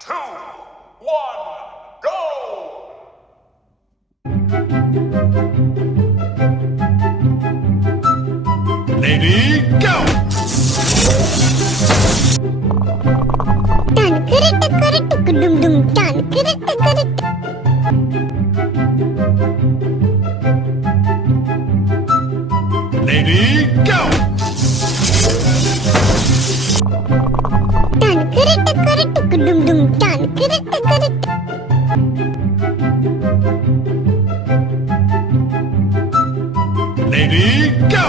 2, 1, go! Lady, go! Tan kereta kereta kedum dum tan kereta kereta. Lady, go! Tan kereta kereta kedum dum tan kereta kereta. Lady, go!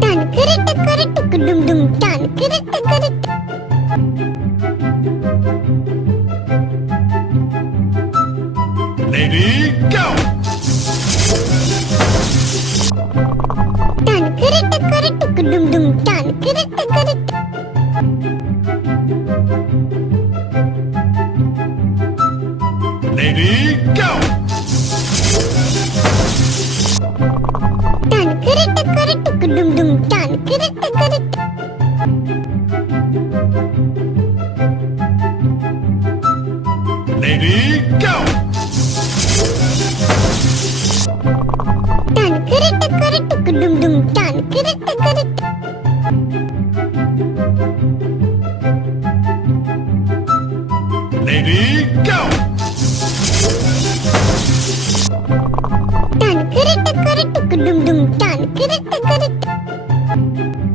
Tan kereta kereta kedum dum tan kereta kereta. Lady, go! Tan kereta kereta kedum dum tan kereta kereta. Lady, go! Tan kereta kereta kedum dum tan kereta kereta. Lady, go! Tan kereta kereta kedum dum tan kereta kereta. Lady, go! Tan kereta kereta kedum dum tan kereta kereta. Lady, go! Tan kereta kereta kedum dum tan kereta kereta.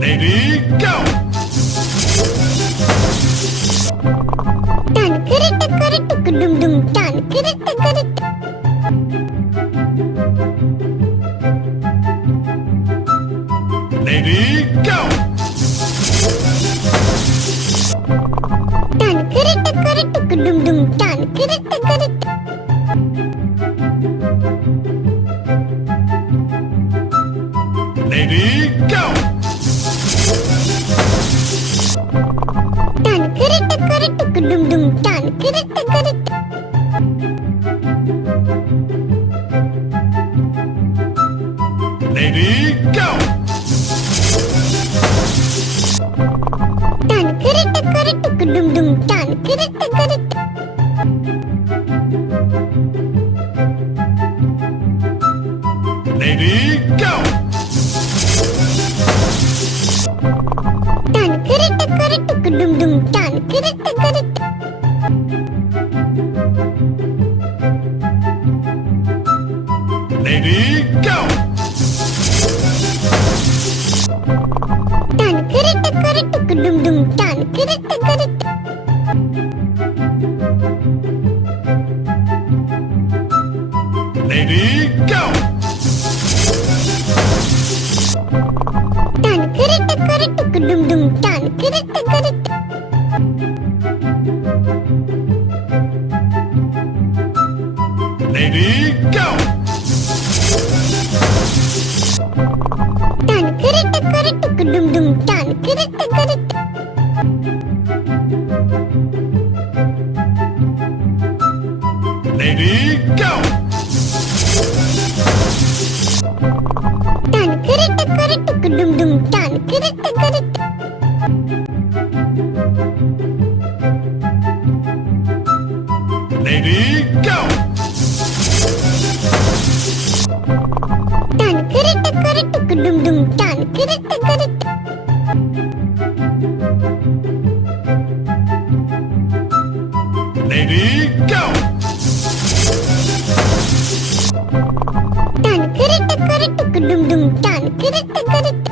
Lady, go! Tan kereta kereta kedum dum tan kereta kereta. Lady, go! Tan kereta kereta kedum dum tan kereta kereta. Lady, go! Tan kereta kereta kedum dum tan kereta kereta. Lady, go! Tan kereta kereta kedum dum tan kereta kereta. Lady, go! Tan kereta kereta kedum dum tan kereta kereta. Lady, go! Tan kereta kereta kedum dum tan kereta kereta. Lady, go! Tan kereta kereta kedum dum tan kereta kereta. Lady, go! Tan kereta kereta kedum dum tan kereta kereta. Lady, go! Tan kereta kereta kedum dum tan kereta kereta. Lady, go! Tan kereta kereta kedum dum tan kereta kereta.